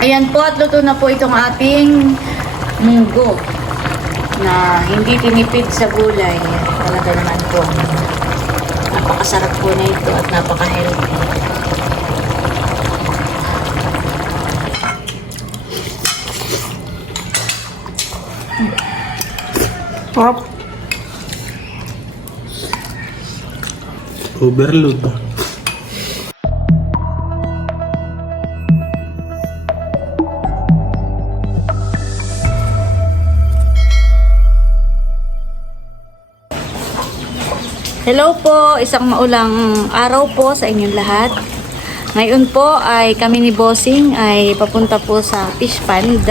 Ayan po at luto na po itong ating munggo na hindi tinipid sa gulay. Talaga naman po. Napakasarap po na ito at napaka-healthy. Sarap. Overload. Hello po, isang maulang araw po sa inyong lahat. Ngayon po ay kami ni Bossing ay papunta po sa fish pond.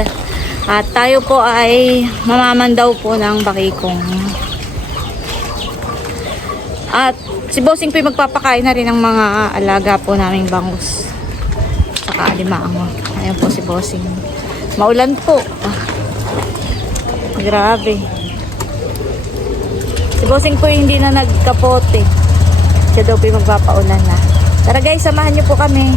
At tayo po ay mamamandaw po ng bakikong. At si Bossing po ay magpapakain na rin ng mga alaga po naming bangus. Saka alimango. Ayan po si Bossing. Maulan po. Ah, grabe. Si Bossing po hindi na nagkapote. Siya daw po magpapaulan na. Tara guys, samahan niyo po kami.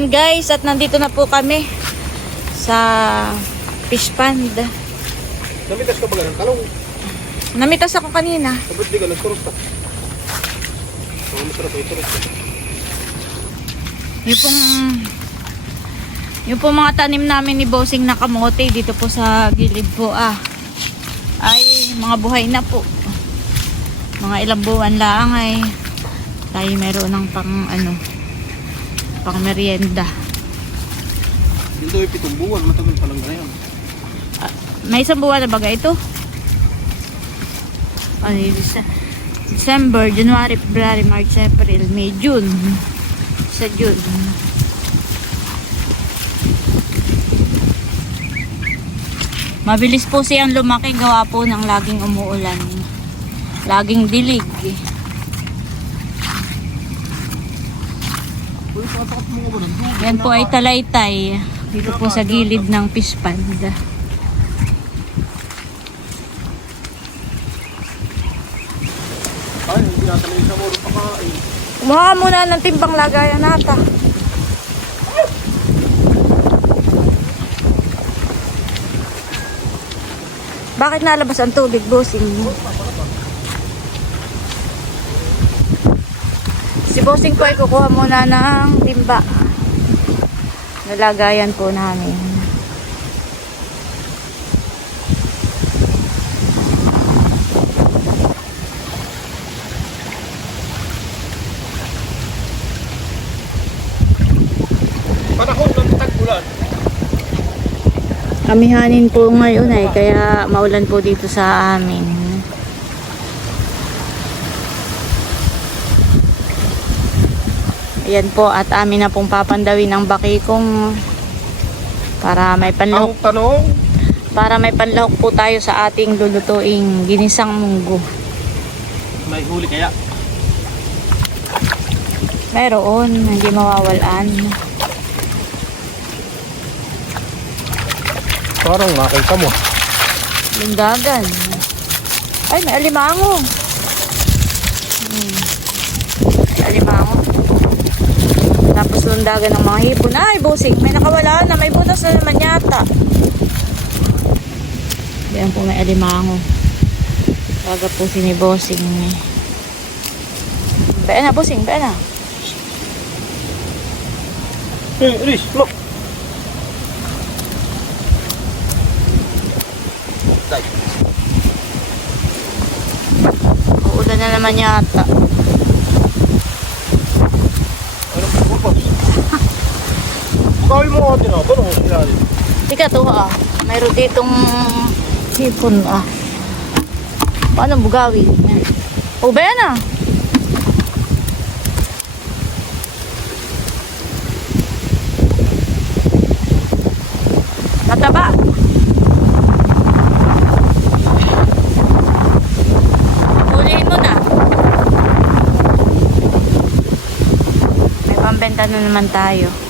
Ayan guys, at nandito na po kami sa fish pond. Namitas ka ba ng talong? Namitas ako kanina. Sabot di ka nagturus ka. Mga masarap ay turus ka. Yung pong yung pong mga tanim namin ni Bossing na kamote dito po sa gilid po ah ay mga buhay na po. Mga ilang buwan lang ay tayo meron ng pang ano pang merienda. Dito ay pitong buwan, matagal pa lang ngayon. Ah, may isang buwan na ba ga ito? Ano yun? Dece- December, January, February, March, April, May, June. Sa June. Mabilis po siyang lumaki gawa po ng laging umuulan. Laging dilig. Uy, tatakot mo ba ng dugo? Yan po ay talaytay. Dito po sa gilid ng fish pond. Kumuha ka muna ng timbang lagayan nata. Bakit nalabas ang tubig, bossing? Si bossing po ay kukuha muna ng timba. Nalagayan po namin. Panahon ng tag-ulan. Kamihanin po ngayon ay kaya maulan po dito sa amin. Ayan po at amin na pong papandawin ang bakikong para may panlahok Ang tanong, para may panlahok po tayo sa ating lulutuing ginisang munggo. may huli kaya? Meron, hindi mawawalan. Parang makita mo. Lindagan. Ay, may alimango. Hmm. May alimango. Tapos lundagan ng mga hipon. Ay, busing. May nakawala na. May butas na naman yata. Diyan po may alimango. Taga po si ni Bossing. Baya na, Bossing. Baya na. Eh, Riz, look. Uulan na naman yata. mo din ako, no, sila. Ika to ah. Mayroon ditong hipon ah. Paano bugawi? O ba na? Ah? Mataba. Hulihin mo na. May na naman tayo.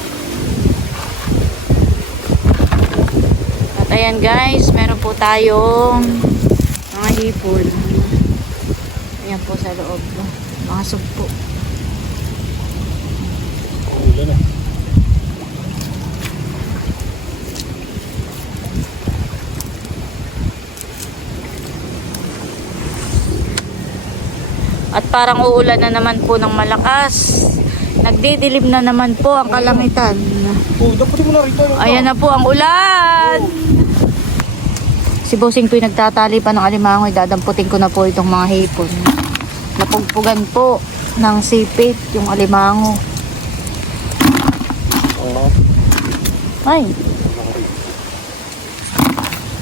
At ayan guys, meron po tayong mga hipon. Ayan po sa loob. Mga sugpo. Ulan na. At parang uulan na naman po ng malakas. Nagdidilim na naman po ang kalangitan. Oh, dapat mo na rito. yung- Ayan na po ang ulan. Si Bossing yung nagtatali pa ng alimangoy. Dadamputin ko na po itong mga hipon. Napugpugan po ng sipit yung alimango. Ay,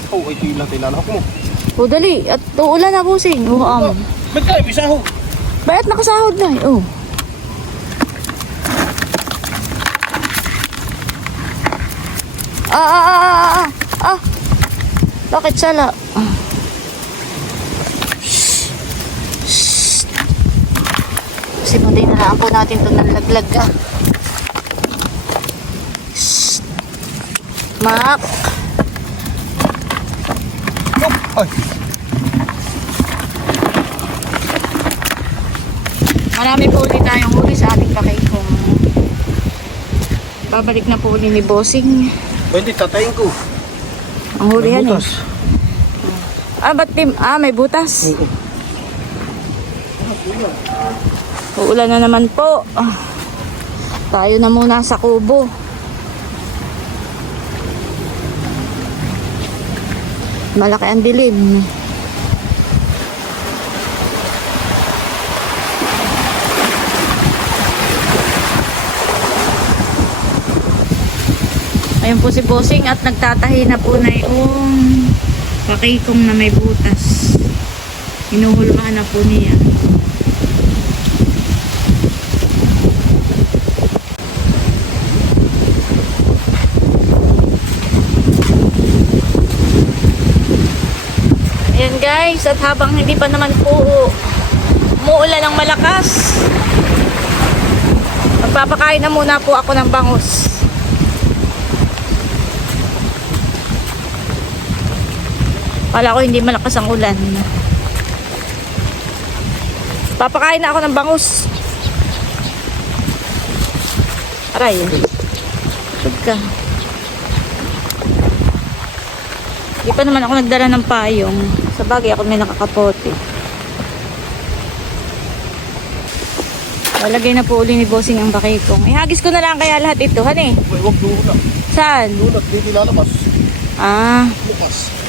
Oh, ay na ako mo. o dali. At uulan na Bossing. Oo, um. Ba't kayo, bisa ho? Bakit nakasahod na? Oh. Ah, ah, ah, ah, ah, ah. Bakit sala? Simutin na lang po natin ito ng laglag ah. Mak. Ay. Marami po ulit tayong huli sa ating pakikong. Babalik na po uli ni Bossing. Pwede, tatayin ko. Ang huli yan eh. Ah, ba't tim? Ah, may butas. Oo. Uulan na naman po. Tayo na muna sa kubo. Malaki ang dilim. Ayun po si Bossing at nagtatahi na po na yung pakikong na may butas. Hinuhuluhan na po niya. Ayan guys, at habang hindi pa naman po umuulan ng malakas, magpapakain na muna po ako ng bangus. Kala ko hindi malakas ang ulan. Papakain na ako ng bangus. Aray. Sud ka. Hindi pa naman ako nagdala ng payong. Sa bagay ako may nakakapote. Lalagay na po uli ni Bossing ang bakikong. Ihagis ko na lang kaya lahat ito, hani? Huwag doon na. Saan? Doon at di lalabas. Ah, Bukas.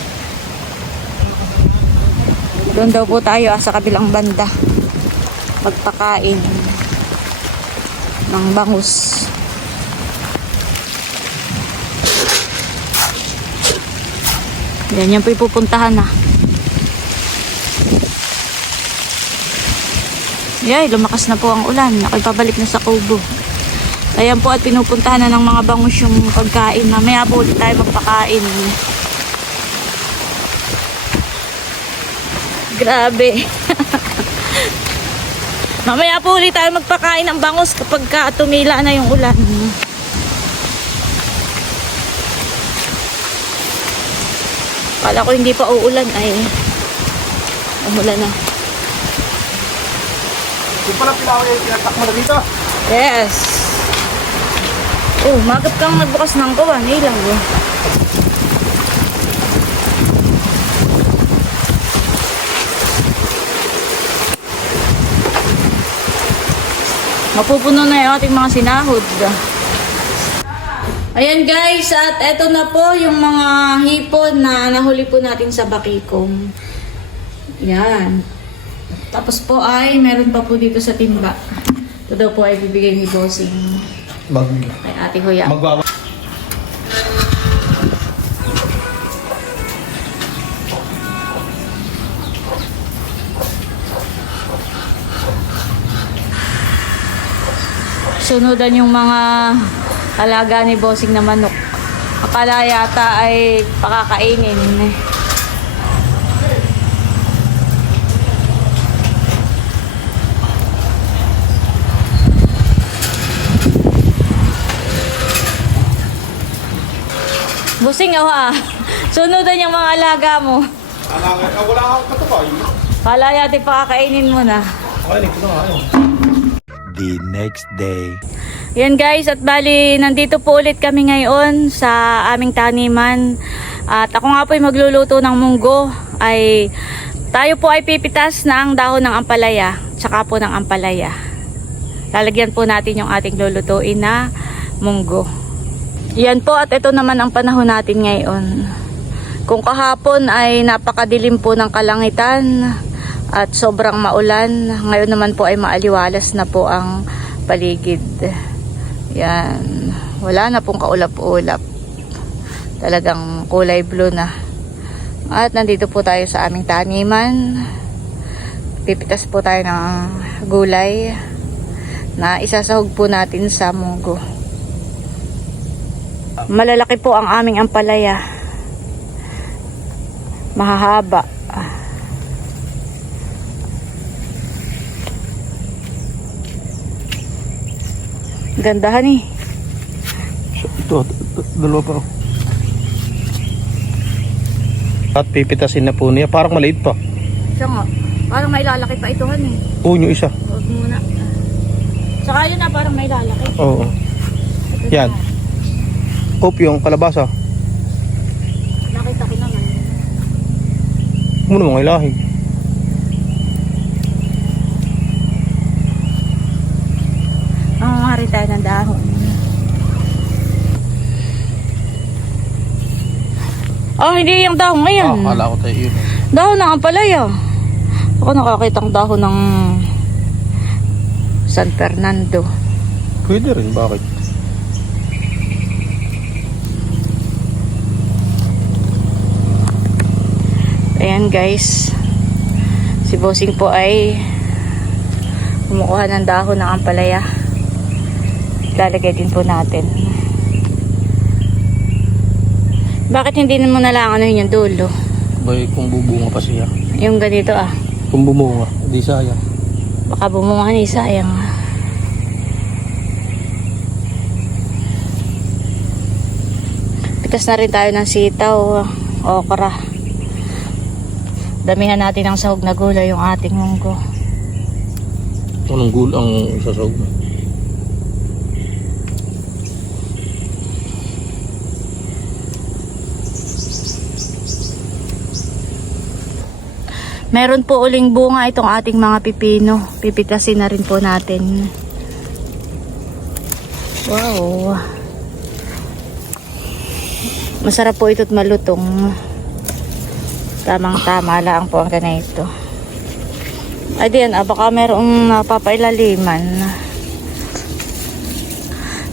Doon daw po tayo ah, sa kabilang banda. Magpakain ng bangus. Yan, yan po ipupuntahan na. Yay, lumakas na po ang ulan. Ako'y pabalik na sa kubo. Ayan po at pinupuntahan na ng mga bangus yung pagkain. Mamaya po ulit tayo magpakain. Grabe. Mamaya po ulit tayo magpakain ng bangus kapag ka tumila na yung ulan. Kala ko hindi pa uulan ay umulan na. Yung pala pilaw yung tinatak mo na dito. Yes. Oh, magap kang nagbukas ng gawa. Nilaw eh. Mapupuno na yung ating mga sinahod. Ayan guys, at eto na po yung mga hipon na nahuli po natin sa Bakikong. Yan. Tapos po ay meron pa po dito sa timba. Ito daw po ay bibigay ni Bossing Mag... kay Ate Hoya. Magwawa. sunudan yung mga alaga ni Bossing na manok. Akala yata ay pakakainin. Busing ako oh, ah. Sunudan yung mga alaga mo. Alaga ka, wala akong katukoy. Kala yata pakakainin mo na. Kainin ko na, ayun the next day. Yan guys, at bali, nandito po ulit kami ngayon sa aming taniman. At ako nga po ay magluluto ng munggo. Ay, tayo po ay pipitas na ang dahon ng ampalaya. Tsaka po ng ampalaya. Lalagyan po natin yung ating lulutuin na munggo. Yan po at ito naman ang panahon natin ngayon. Kung kahapon ay napakadilim po ng kalangitan at sobrang maulan, ngayon naman po ay maaliwalas na po ang paligid. Yan. Wala na pong kaulap-ulap. Talagang kulay blue na. At nandito po tayo sa aming taniman. Pipitas po tayo ng gulay na isasahog po natin sa munggo. Malalaki po ang aming ampalaya. Mahahaba. Gandahan eh. Ito, dalawa pa. At pipitasin na po niya. Parang maliit pa. Siya nga. Parang may lalaki pa ito han eh. Punyo isa. Huwag muna. Saka yun na parang may lalaki. Oo. Ito Yan. na. Op, yung kalabasa. Nakita ko naman. Muna mga ilahi. Mangungari tayo ng dahon. Oh, hindi yung dahon ngayon. Ah, kala ko tayo yun. Dahon ng ampalaya. Ako nakakita ang dahon ng San Fernando. Pwede rin, bakit? Ayan guys. Si Bossing po ay kumukuha ng dahon ng ampalaya. Lalagay din po natin. Bakit hindi mo na lang ano yun yung dulo? Bay, kung bubunga pa siya. Yung ganito ah. Kung bumunga, di sayang. Baka bumunga ni sayang. Pitas na rin tayo ng sitaw, okra. Damihan natin ng sahog na gulay yung ating munggo. Anong gul ang sasawag mo? Meron po uling bunga itong ating mga pipino. Pipitasin na rin po natin. Wow. Masarap po ito't malutong. Tamang tama lang po ang ganito. Ay diyan, ah, baka merong napapailaliman.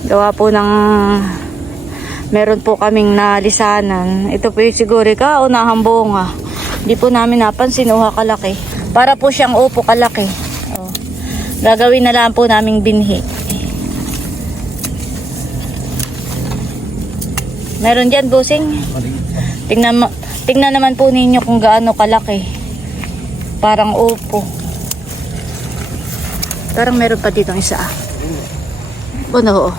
Gawa po ng meron po kaming nalisanan. Ito po yung siguro ka unahang bunga. Hindi po namin napansin uha kalaki. Para po siyang upo kalaki. Oh. Gagawin na lang po naming binhi. Meron dyan, busing. Tingnan, tingnan naman po ninyo kung gaano kalaki. Parang upo. Parang meron pa dito isa. ah. Ano, oo.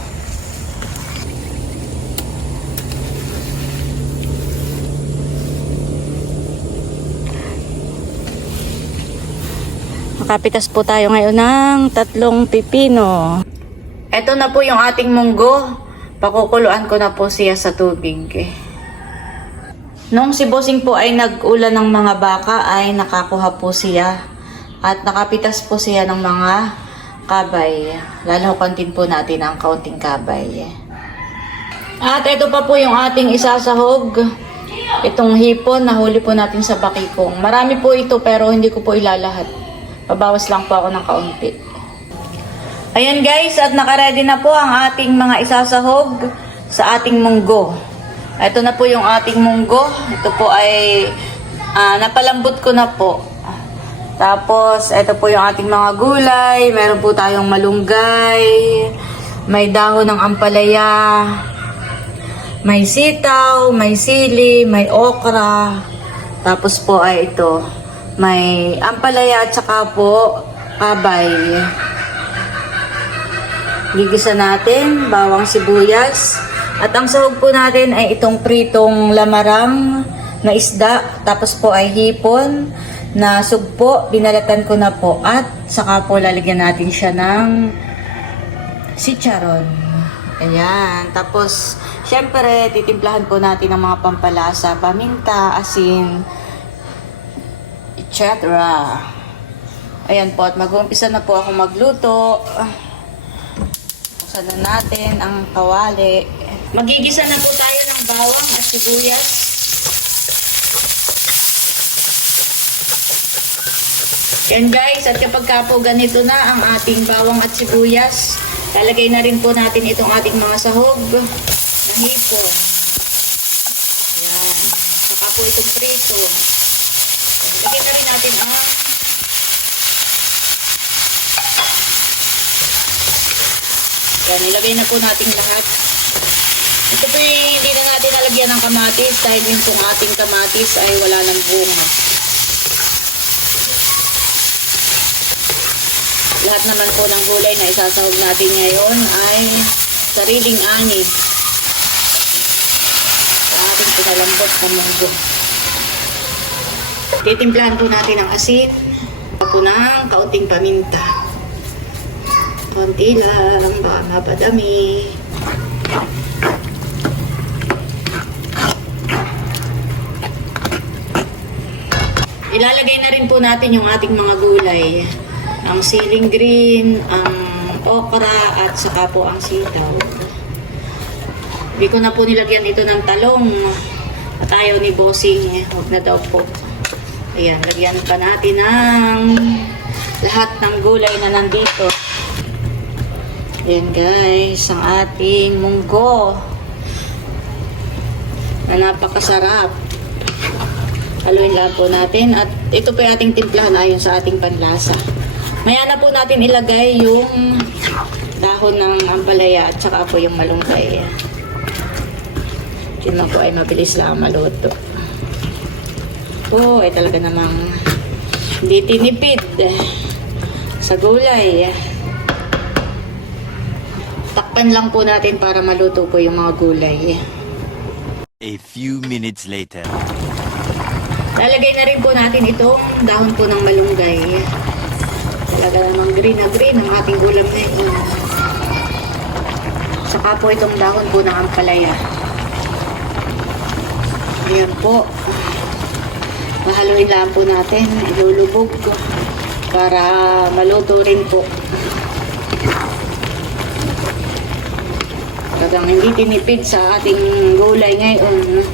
Makapitas po tayo ngayon ng tatlong pipino. Ito na po yung ating munggo. Pakukuluan ko na po siya sa tubig. Noong si Bossing po ay nag-ulan ng mga baka ay nakakuha po siya at nakapitas po siya ng mga kabay. Lalahukan din po natin ang kaunting kabay. At ito pa po yung ating isasahog. Itong hipon, nahuli po natin sa bakikong. Marami po ito pero hindi ko po ilalahat. Babawas lang po ako ng kaunti. Ayan guys, at nakaredy na po ang ating mga isasahog sa ating munggo. Ito na po yung ating munggo. Ito po ay ah, napalambot ko na po. Tapos, ito po yung ating mga gulay. Meron po tayong malunggay. May dahon ng ampalaya. May sitaw, may sili, may okra. Tapos po ay ito. May ampalaya at saka po kabay. Gigisa natin, bawang sibuyas, At ang sahog po natin ay itong pritong lamarang na isda, tapos po ay hipon na sugpo, binalatan ko na po at saka po lalagyan natin siya ng chicharon. Ayan, tapos syempre titimplahan po natin ang mga pampalasa, paminta, asin, etc. Ayan po, at mag-uumpisa na po ako magluto. Buksan na natin ang kawali. Magigisa na po tayo ng bawang at sibuyas. Yan guys, at kapag ka po ganito na ang ating bawang at sibuyas, lalagay na rin po natin itong ating mga sahog na hipon. Yan. Saka po itong prito. Yan, ilagay na po natin lahat. Ito po hindi na natin nalagyan ng kamatis dahil yung pong ating kamatis ay wala ng bunga. Lahat naman po ng gulay na isasahog natin ngayon ay sariling ani. Sa ating pinalambot na munggo. Titimplahan po natin ang asin. Po ng kaunting paminta. Konti lang, baka mapadami. Ilalagay na rin po natin yung ating mga gulay. Ang siling green, ang okra, at saka po ang sitaw. Hindi ko na po nilagyan ito ng talong. At ayaw ni Bossing, huwag na daw po. Ayan, lagyan pa natin ng lahat ng gulay na nandito. Ayan guys, ang ating munggo na napakasarap. Haluin lang po natin at ito po yung ating timplahan ayon sa ating panlasa. Maya na po natin ilagay yung dahon ng ampalaya at saka po yung malunggay. Yun lang po ay mabilis lang maluto. Po ay talaga namang hindi tinipid sa gulay. Takpan lang po natin para maluto po yung mga gulay. A few minutes later. Lalagay na rin po natin itong dahon po ng malunggay. Talaga namang green na green ang ating ulam ngayon. Saka po itong dahon po ng ampalaya. Ayan po. Mahaluin lang po natin. Ilulubog para maluto rin po. Talagang hindi tinipid sa ating gulay ngayon.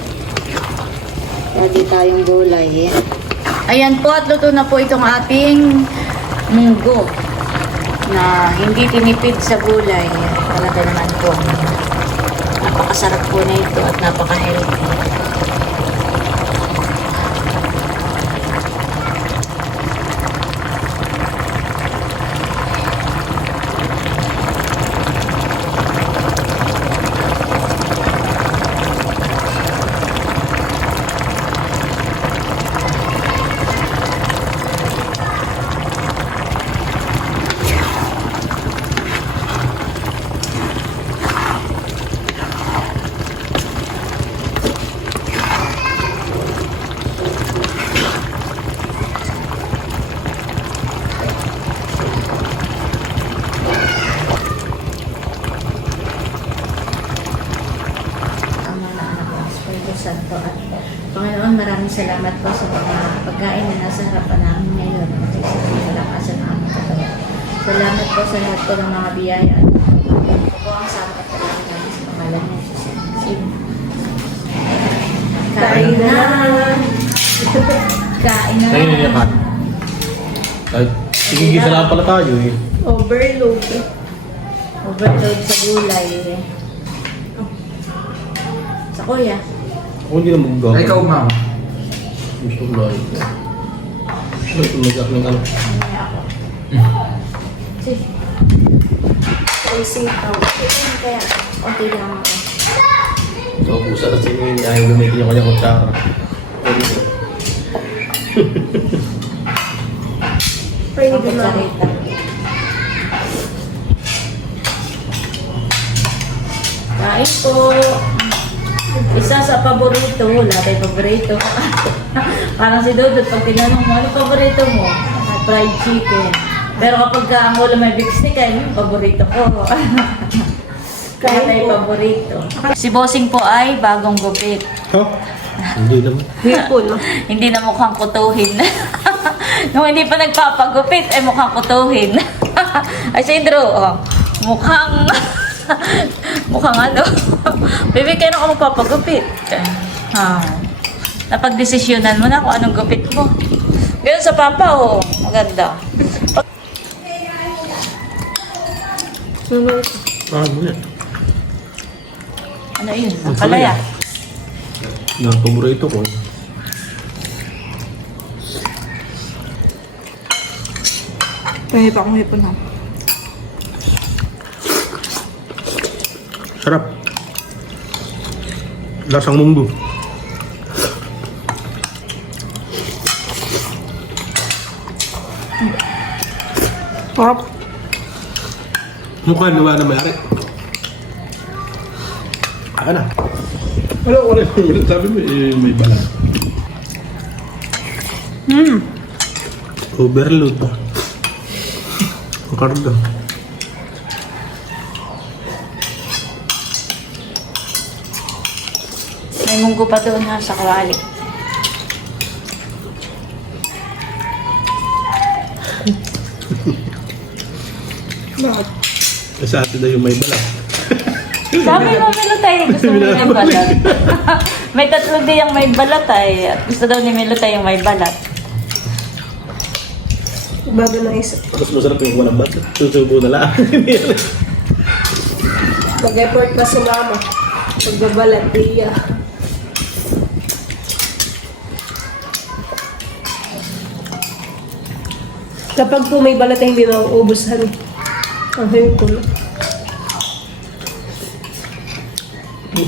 Lagi tayong gulay. Ayan po at luto na po itong ating munggo na hindi tinipid sa gulay. Talaga naman po. Napakasarap po na ito at napaka-healthy. ang mga anak ng Espiritu Santo at Panginoon, maraming salamat po sa mga pagkain na nasa harapan namin ngayon at sa isang kalakasan ng aming katawan. Salamat po sa lahat po ng mga biyaya at ito po ang sama at talaga namin sa pangalan. Amen. Kain na! Kain na! Tayo na kan. Ay, tigigisa lang pala tayo eh. Overload. Overload sa gulay. Sa kuya. Ako hindi na magagawa. Ay, ikaw, ma'am. Gusto ko lang ito. Gusto ko mag ng ano. Mamaya ako. Sige. Sitaw. Ito kaya. Okay lang ako. So, pusa kasi yun. Ayaw gamitin yung kanyang kutsara. Pwede ko. Kutsarita. Kain po. Isa sa paborito, wala tayong paborito. Parang si Dodot, pag tinanong mo, ano paborito mo? Fried chicken. Pero kapag ka ang ulam may big stick, ay yung paborito ko. Kaya tayo paborito. Si Bossing po ay bagong gupit. Ha? Hindi naman. Hipon. hindi na mukhang kutuhin. Nung hindi pa nagpapagupit, ay mukhang kutuhin. ay si Drew, oh, mukhang, mukhang ano, baby, kaya ako magpapagupit. Ha. Napagdesisyonan mo na kung anong gupit mo. Ganun sa papa, oh, maganda. Ah, ano yan? Ano yun? Ang Palaya. Na, paborito ko. Kaya pa akong hipon ha. Sarap. Lasang munggo. Pop. Mukha nawa na may-ari. Aka na. Wala ko rin. Sabi mo, eh, may balat. Hmm. Overload pa. Ang karga. May munggo pa doon ha, sa kawali. Sa atin na yung may balat. Sabi mo, Milotay, gusto mo may balat. may tatlo din yung may balat ay. At gusto daw ni Milotay yung may balat. Bago na isa. Tapos masarap yung walang balat. Susubo na lang. Nag-effort pa si mama. Pagbabalat, iya. Kapag po may balat, hindi na ubusan. Ang hipon. Ano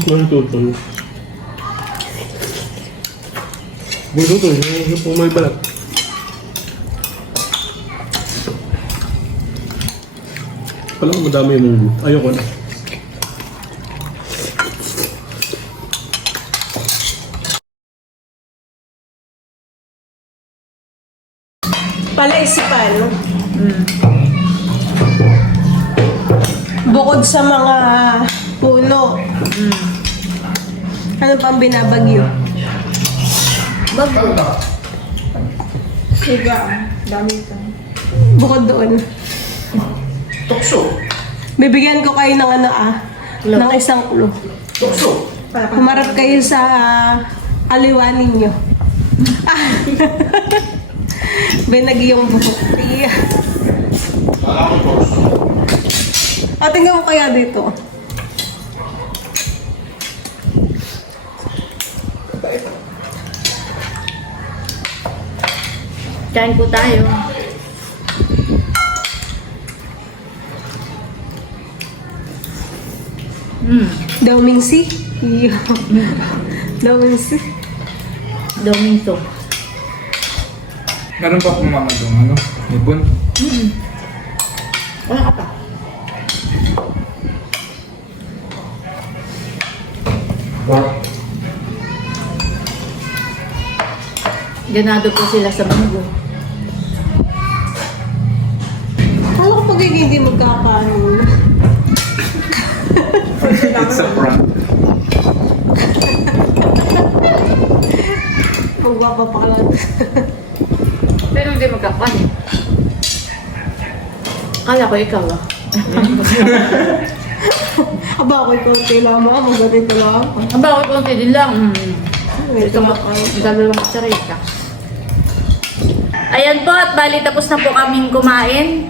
ito ito? Bulo to, yung yung may balat. Mo, madami yung munggo. Ayoko na. Palaisipan, no? Bukod sa mga ano pang binabagyo? Iba, dami ito. Bukod doon. Tokso. Bibigyan ko kayo ng ano ah, ng isang clue. Tokso. Humarap kayo sa aliwa ninyo. Binag yung buhok. Iya. Akala ko tokso. O, tingnan mo kaya dito. Kain po tayo. Hmm, Dauming si. Iya. Dauming si. doming to. Meron pa akong mama doon, ano? Ibon. Wala ka pa. Ganado po sila sa munggo. Pag hindi magkakaano. It's a prank. Magpapakalat. Pero hindi magkakanin. Kala ko ikaw ah. Aba, ako'y konti lamang. Magalit lang. Ang bakit konti din lang. Mm. Ito Ito dalawang sarita. Ayan po at bali tapos na po kaming kumain.